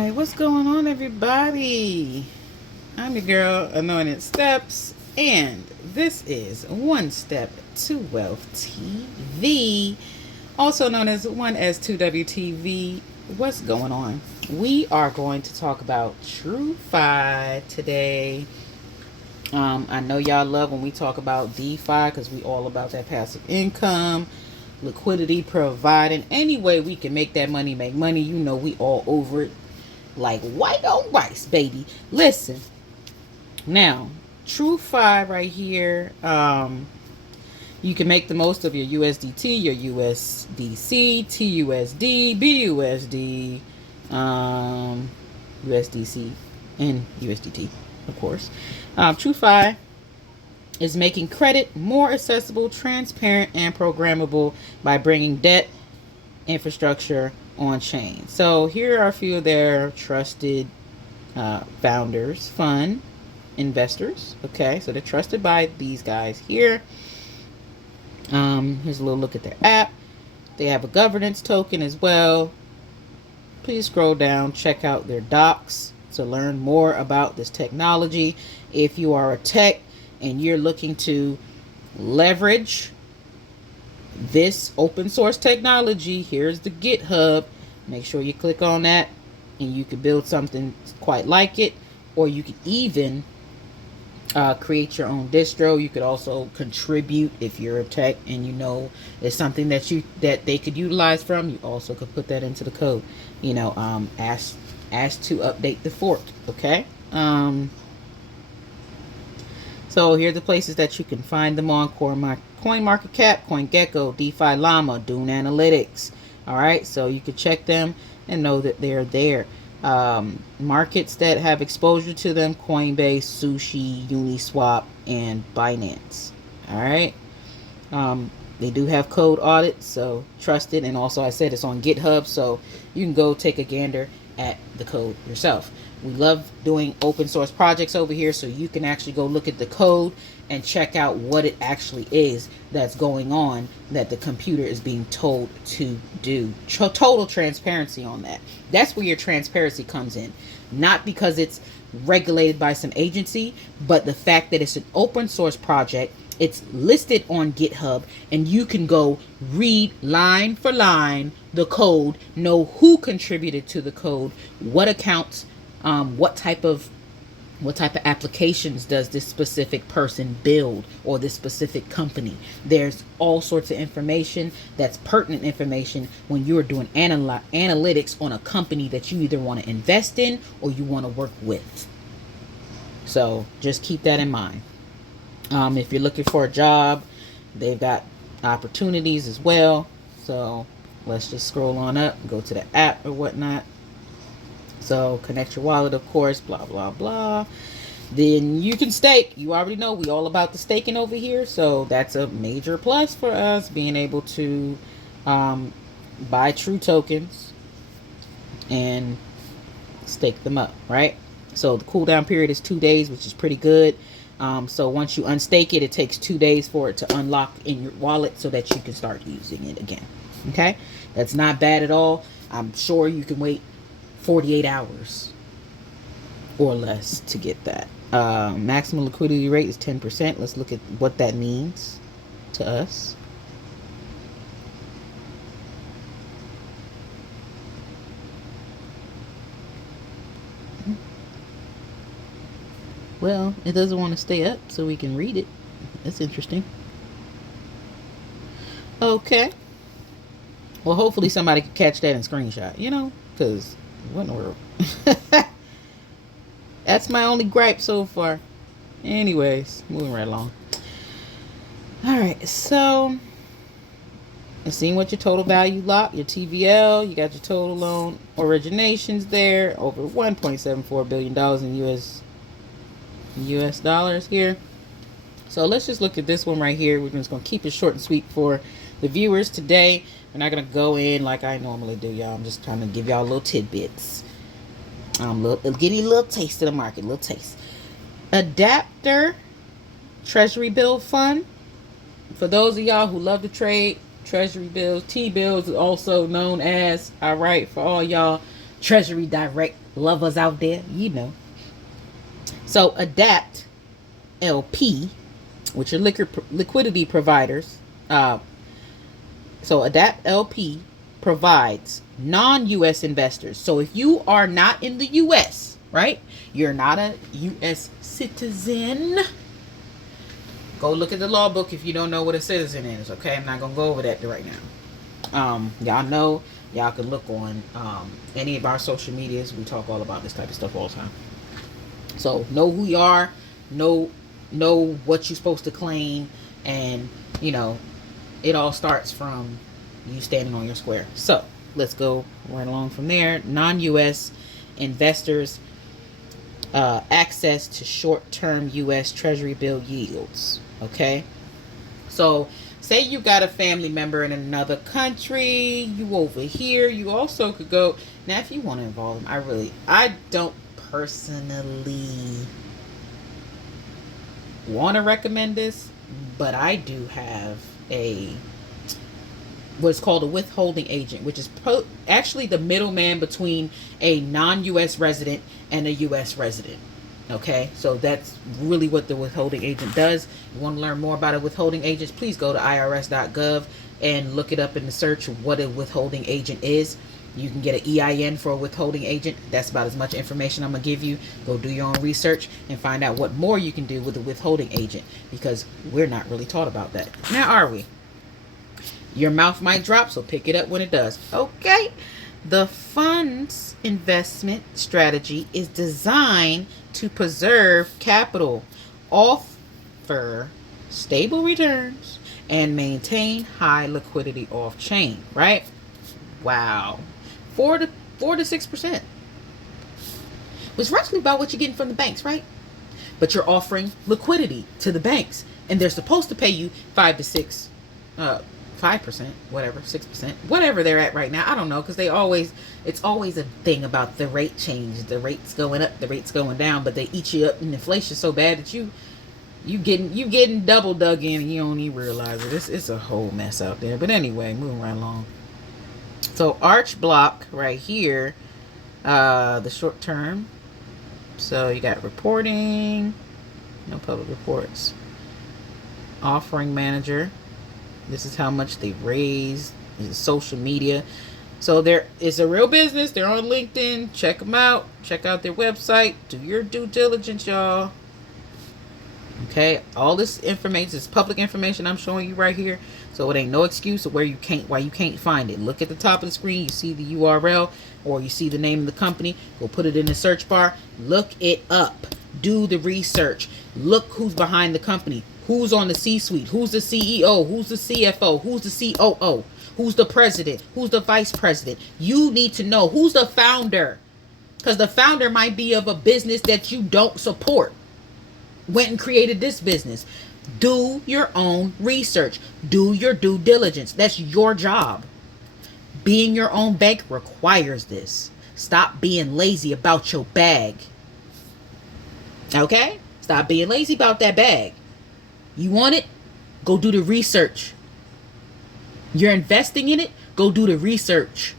Alright, what's going on, everybody? I'm your girl, Anointed Steps, and this is One Step to Wealth TV, also known as 1S2WTV. What's going on? We are going to talk about TrueFi today. I know y'all love when we talk about DeFi because we all about that passive income, liquidity providing. Any way we can make that money, make money. You know we all over it like white on rice, baby. Listen, now TrueFi right here. You can make the most of your USDT, your USDC, TUSD, BUSD, USDC, and USDT, of course. TrueFi is making credit more accessible, transparent, and programmable by bringing debt infrastructure on chain. So here are a few of their trusted founders, fund investors. Okay, so they're trusted by these guys here. Here's a little look at their app. They have a governance token as well. Please scroll down, check out their docs to learn more about this technology. If you are a tech and you're looking to leverage this open source technology, here's the GitHub. Make sure you click on that and you can build something quite like it, or you could even create your own distro. You could also contribute if you're a tech and you know it's something that they could utilize from. You also could put that into the code. Ask to update the fork. Okay. So here are the places that you can find them on: CoinMarketCap, CoinGecko, DeFi Llama, Dune Analytics. All right, so you can check them and know that they're there. Markets that have exposure to them: Coinbase, Sushi, Uniswap, and Binance. All right. They do have code audits, so trust it. And also, I said it's on GitHub, so you can go take a gander at the code yourself. We love doing open source projects over here, so you can actually go look at the code and check out what it actually is that's going on that the computer is being told to do. Total transparency on that. That's where your transparency comes in. Not because it's regulated by some agency, but the fact that it's an open source project. It's listed on GitHub, and you can go read line for line the code, know who contributed to the code, what accounts, what type of applications does this specific person build, or this specific company. There's all sorts of information that's pertinent information when you're doing analytics on a company that you either want to invest in or you want to work with. So just keep that in mind. If you're looking for a job, they've got opportunities as well. So let's just scroll on up, go to the app or whatnot. So connect your wallet, of course, blah, blah, blah. Then you can stake. You already know we all about the staking over here. So that's a major plus for us, being able to buy true tokens and stake them up, right? So the cooldown period is 2 days, which is pretty good. So once you unstake it, it takes 2 days for it to unlock in your wallet so that you can start using it again. Okay, that's not bad at all. I'm sure you can wait 48 hours or less to get that. Maximum liquidity rate is 10%. Let's look at what that means to us. Well, it doesn't want to stay up so we can read it. That's interesting. Okay. Well, hopefully somebody can catch that and screenshot, because what in the world? That's my only gripe so far. Anyways, moving right along. All right, so let's see what your total value lock, your TVL. You got your total loan originations there, over $1.74 billion in US dollars here. So let's just look at this one right here. We're just going to keep it short and sweet for the viewers today. We're not going to go in like I normally do, y'all. I'm just trying to give y'all little tidbits. Give you a little taste of the market, a little taste. Adapter Treasury Bill Fund. For those of y'all who love to trade Treasury bills, T-bills is also known as, all right, for all y'all, Treasury Direct lovers out there, you know. So Adapt LP, which are liquidity providers. So Adapt LP provides non-U.S. investors. So if you are not in the U.S., right? You're not a U.S. citizen. Go look at the law book if you don't know what a citizen is, okay? I'm not going to go over that right now. Y'all know. Y'all can look on any of our social medias. We talk all about this type of stuff all the time. So know who you are. Know what you're supposed to claim. And, you know, it all starts from you standing on your square. So let's go right along from there. Non-U.S. investors access to short-term U.S. Treasury bill yields. Okay, so say you got a family member in another country, you over here, you also could go. Now if you want to involve them, I don't personally want to recommend this, but I do have what's called a withholding agent, which is actually the middleman between a non-U.S. resident and a U.S. resident. Okay, so that's really what the withholding agent does. You want to learn more about a withholding agent, please go to irs.gov and look it up in the search what a withholding agent is. You can get an EIN for a withholding agent. That's about as much information I'm going to give you. Go do your own research and find out what more you can do with a withholding agent, because we're not really taught about that. Now, are we? Your mouth might drop, so pick it up when it does. Okay. The fund's investment strategy is designed to preserve capital, offer stable returns, and maintain high liquidity off-chain, right? Wow. 4 to 6%. It's roughly about what you're getting from the banks, right? But you're offering liquidity to the banks, and they're supposed to pay you 5 to 6 5%, whatever, 6%, whatever they're at right now. I don't know, because it's always a thing about the rate change. The rate's going up, the rate's going down, but they eat you up in inflation so bad that you getting double dug in and you don't even realize it. It's a whole mess out there. But anyway, moving right along. So Arch Block right here, the short term. So you got reporting, no public reports. Offering manager. This is how much they raised. This is social media. So it's a real business. They're on LinkedIn. Check them out. Check out their website. Do your due diligence, y'all. Okay, all this information is public information I'm showing you right here. So it ain't no excuse of why you can't find it. Look at the top of the screen. You see the URL or you see the name of the company. Go put it in the search bar. Look it up. Do the research. Look who's behind the company. Who's on the C-suite? Who's the CEO? Who's the CFO? Who's the COO? Who's the president? Who's the vice president? You need to know who's the founder, because the founder might be of a business that you don't support. Went and created this business. Do your own research. Do your due diligence. That's your job. Being your own bank requires this. Stop being lazy about your bag. Okay? Stop being lazy about that bag. You want it? Go do the research. You're investing in it? Go do the research.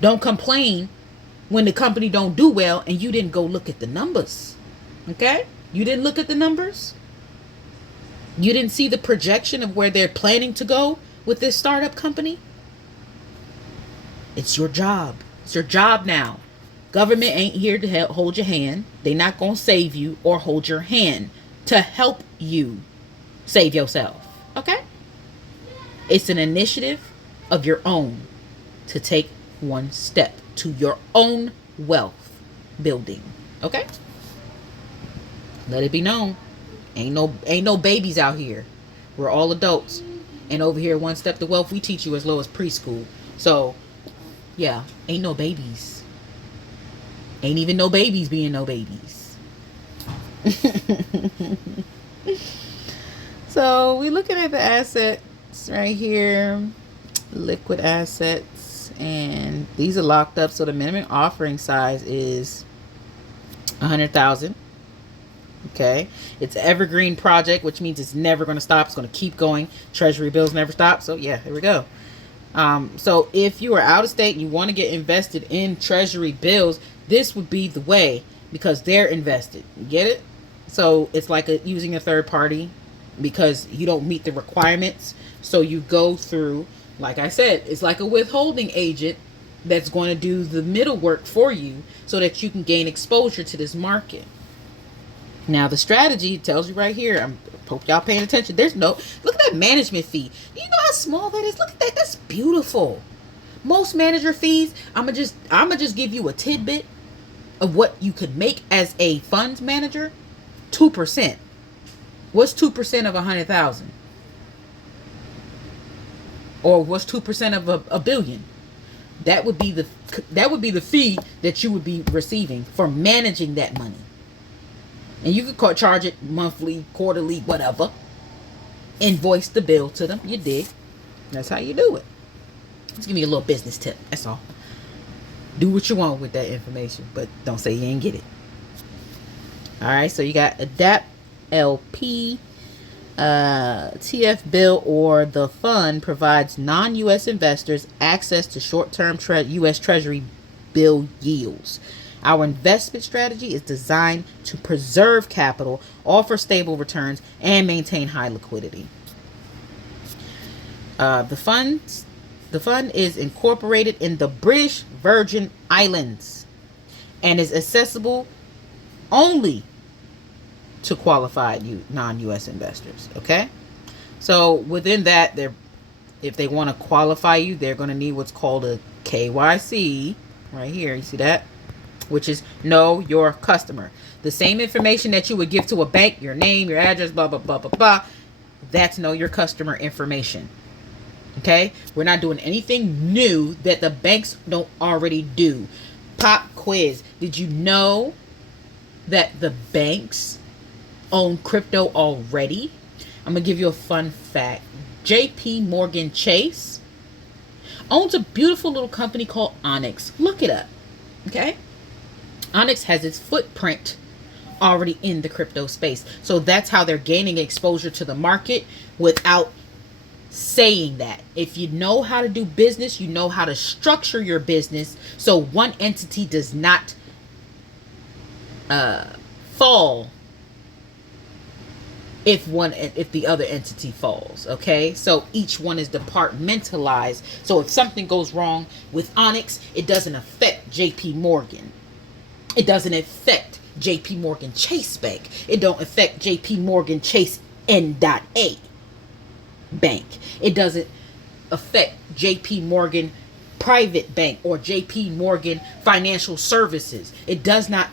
Don't complain when the company don't do well and you didn't go look at the numbers. Okay? You didn't look at the numbers? You didn't see the projection of where they're planning to go with this startup company? It's your job. It's your job now. Government ain't here to hold your hand. They're not going to save you or hold your hand to help you save yourself. Okay? It's an initiative of your own to take one step to your own wealth building. Okay? Let it be known. Ain't no babies out here. We're all adults. And over here, one step to wealth, we teach you as low as preschool. So, yeah, ain't no babies. Ain't even no babies being no babies. So we're looking at the assets right here, liquid assets, and these are locked up. So the minimum offering size is 100,000. Okay, it's an evergreen project, which means it's never going to stop. It's going to keep going. Treasury bills never stop. So yeah, here we go. So if you are out of state and you want to get invested in treasury bills, This would be the way because they're invested. You get it? So it's like using a third party because you don't meet the requirements. So you go through, like I said, it's like a withholding agent that's going to do the middle work for you so that you can gain exposure to this market. Now the strategy tells you right here. I hope y'all paying attention. There's no, look at that management fee. Do you know how small that is? Look at that. That's beautiful. Most manager fees, I'm gonna just give you a tidbit of what you could make as a funds manager. 2%. What's 2% of 100,000? Or what's 2% of a billion? That would be the fee that you would be receiving for managing that money. And you could charge it monthly, quarterly, whatever. Invoice the bill to them. You dig? That's how you do it. Just give me a little business tip. That's all. Do what you want with that information, but don't say you ain't get it. All right, so you got Adapt LP. TF bill or the fund provides non-U.S. investors access to short-term U.S. Treasury bill yields. Our investment strategy is designed to preserve capital, offer stable returns, and maintain high liquidity. The fund is incorporated in the British Virgin Islands and is accessible only to qualified non-U.S. investors. Okay, so within that, if they want to qualify you, they're going to need what's called a KYC right here. You see that? Which is know your customer. The same information that you would give to a bank, your name, your address, blah, blah, blah, blah, blah. That's know your customer information. Okay? We're not doing anything new that the banks don't already do. Pop quiz. Did you know that the banks own crypto already? I'm going to give you a fun fact. JP Morgan Chase owns a beautiful little company called Onyx. Look it up. Okay? Onyx has its footprint already in the crypto space. So that's how they're gaining exposure to the market without saying that. If you know how to do business, you know how to structure your business so one entity does not fall if the other entity falls. Okay, so each one is departmentalized. So if something goes wrong with Onyx, it doesn't affect JP Morgan. It doesn't affect JP Morgan Chase Bank. It don't affect JP Morgan Chase N.A. Bank. It doesn't affect JP Morgan Private Bank or JP Morgan Financial Services. It does not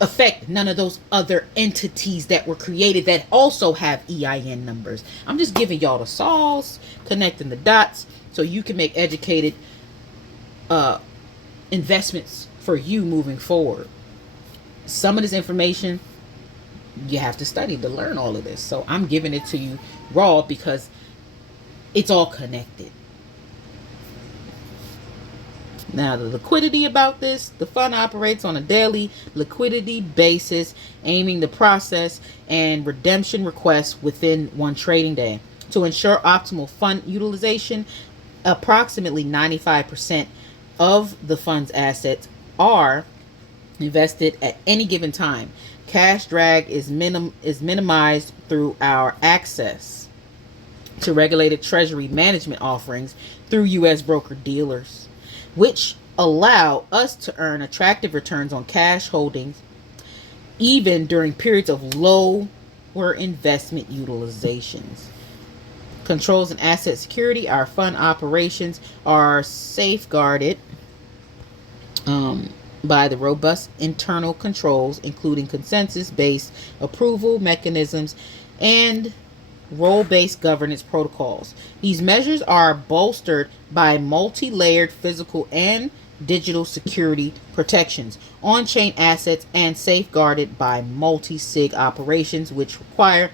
affect none of those other entities that were created that also have EIN numbers. I'm just giving y'all the sauce, connecting the dots so you can make educated investments for you moving forward. Some of this information you have to study to learn all of this. So I'm giving it to you raw because it's all connected. Now, the liquidity about this, the fund operates on a daily liquidity basis, aiming to process and redemption requests within one trading day. To ensure optimal fund utilization, approximately 95% of the fund's assets are invested at any given time. Cash drag is minimized through our access to regulated treasury management offerings through U.S. broker dealers, which allow us to earn attractive returns on cash holdings even during periods of lower investment utilizations. Controls and asset security. Our fund operations are safeguarded by the robust internal controls, including consensus-based approval mechanisms and role-based governance protocols. These measures are bolstered by multi-layered physical and digital security protections, on-chain assets, and safeguarded by multi-sig operations, which require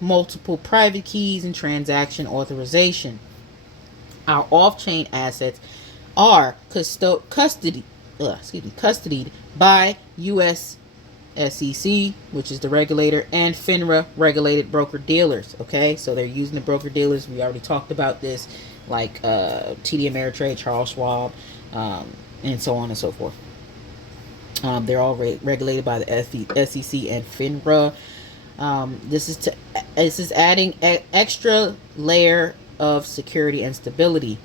multiple private keys and transaction authorization. Our off-chain assets are custodied by U.S. SEC, which is the regulator, and FINRA regulated broker dealers. Okay, so they're using the broker dealers. We already talked about this, like TD Ameritrade, Charles Schwab, and so on and so forth. They're all regulated by the SEC and FINRA. This is adding extra layer of security and stability.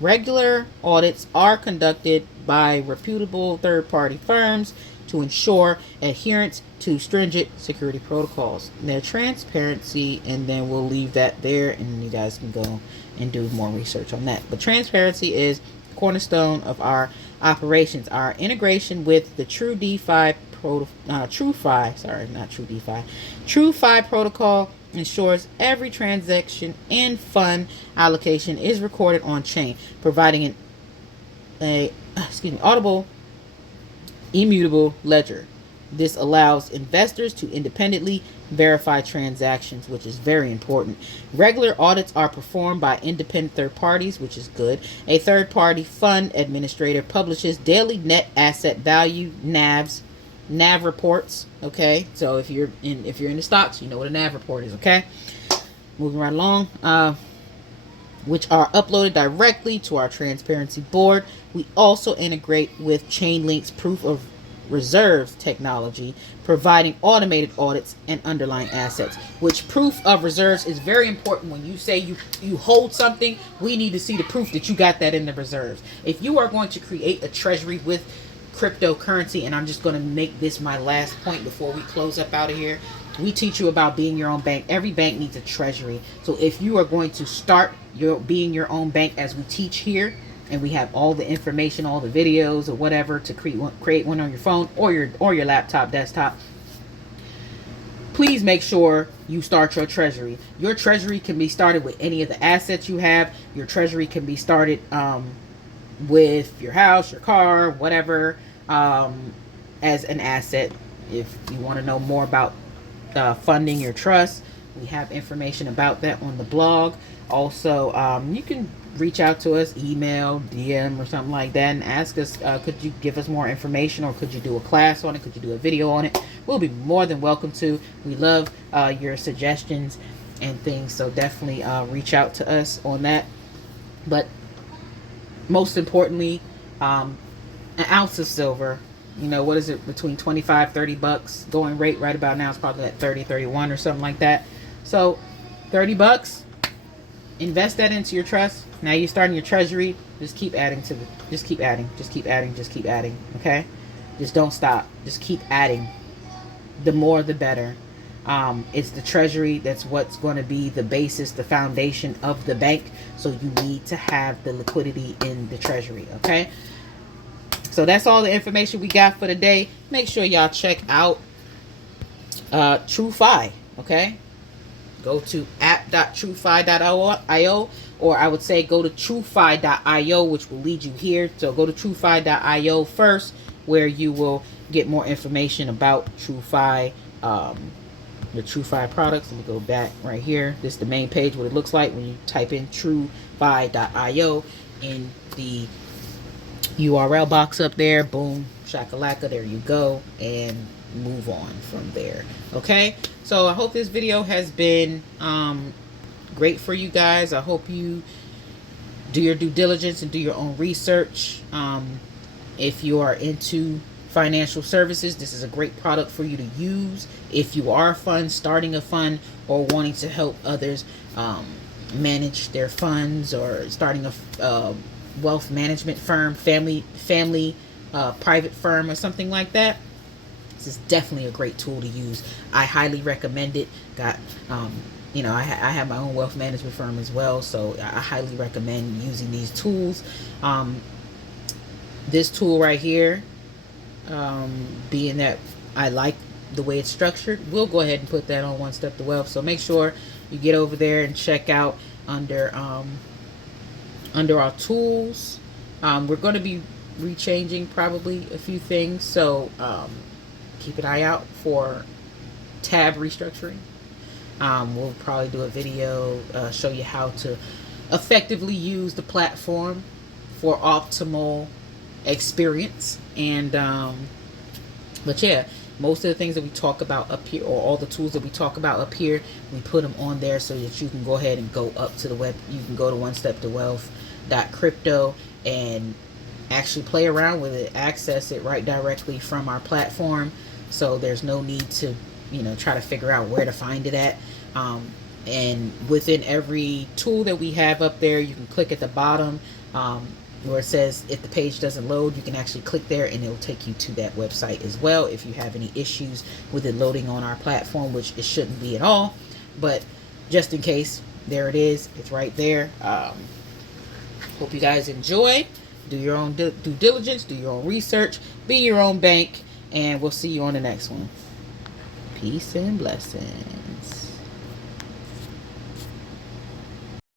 Regular audits are conducted by reputable third-party firms to ensure adherence to stringent security protocols. Their transparency, and then we'll leave that there, and you guys can go and do more research on that. But transparency is the cornerstone of our operations. Our integration with the TrueFi protocol ensures every transaction and fund allocation is recorded on chain, providing an audible, immutable ledger. This allows investors to independently verify transactions, which is very important. Regular audits are performed by independent third parties, which is good. A third party fund administrator publishes daily net asset value NAV reports. Okay, so if you're in the stocks, you know what a NAV report is. Okay, moving right along, which are uploaded directly to our transparency board. We also integrate with Chainlink's proof of reserves technology, providing automated audits and underlying assets. Which proof of reserves is very important. When you say you hold something, we need to see the proof that you got that in the reserves. If you are going to create a treasury with cryptocurrency, and I'm just going to make this my last point before we close up out of here, we teach you about being your own bank. Every bank needs a treasury. So if you are going to start being your own bank, as we teach here, and we have all the information, all the videos or whatever to create one on your phone or your laptop, desktop, please make sure you start your treasury. Your treasury can be started with any of the assets you have. Your treasury can be started with your house, your car, whatever, as an asset. If you want to know more about funding your trust, we have information about that on the blog. Also, you can reach out to us, email, DM, or something like that, and ask us, could you give us more information, or could you do a class on it? Could you do a video on it? We'll be more than welcome to. We love your suggestions and things, so definitely reach out to us on that. But most importantly, an ounce of silver, you know, what is it, between 25 30 bucks going rate right about now? It's probably at 30 31 or something like that. So 30 bucks, invest that into your trust. Now you're starting your treasury. Just keep adding just keep adding. Okay, just don't stop. Just keep adding. The more the better. It's the treasury that's what's going to be the basis, the foundation of the bank. So you need to have the liquidity in the treasury. Okay, so that's all the information we got for today. Make sure y'all check out TrueFi. Okay, go to app.truefi.io, or I would say go to truefi.io, which will lead you here. So go to truefi.io first, where you will get more information about TrueFi, the TrueFi products. Let me go back right here. This is the main page, what it looks like when you type in truefi.io in the URL box up there. Boom, shakalaka, there you go, and move on from there. Okay, so I hope this video has been great for you guys. I hope you do your due diligence and do your own research. If you are into financial services, this is a great product for you to use. If you are a fund, starting a fund, or wanting to help others manage their funds, or starting a wealth management firm, family private firm, or something like that, this is definitely a great tool to use. I highly recommend it. I have my own wealth management firm as well, so I highly recommend using these tools. This tool right here, being that I like the way it's structured, we'll go ahead and put that on One Step to Wealth. So make sure you get over there and check out under our tools. We're going to be rechanging probably a few things, so keep an eye out for tab restructuring. We'll probably do a video show you how to effectively use the platform for optimal experience. And but yeah, most of the things that we talk about up here, or all the tools that we talk about up here, we put them on there so that you can go ahead and go up to the web. You can go to onesteptowealth.crypto and actually play around with it, access it right directly from our platform. So there's no need to, try to figure out where to find it at. And within every tool that we have up there, you can click at the bottom where it says if the page doesn't load, you can actually click there and it'll take you to that website as well if you have any issues with it loading on our platform, which it shouldn't be at all. But just in case, there it is. It's right there. Hope you guys enjoy. Do your own due diligence. Do your own research. Be your own bank. And we'll see you on the next one. Peace and blessings.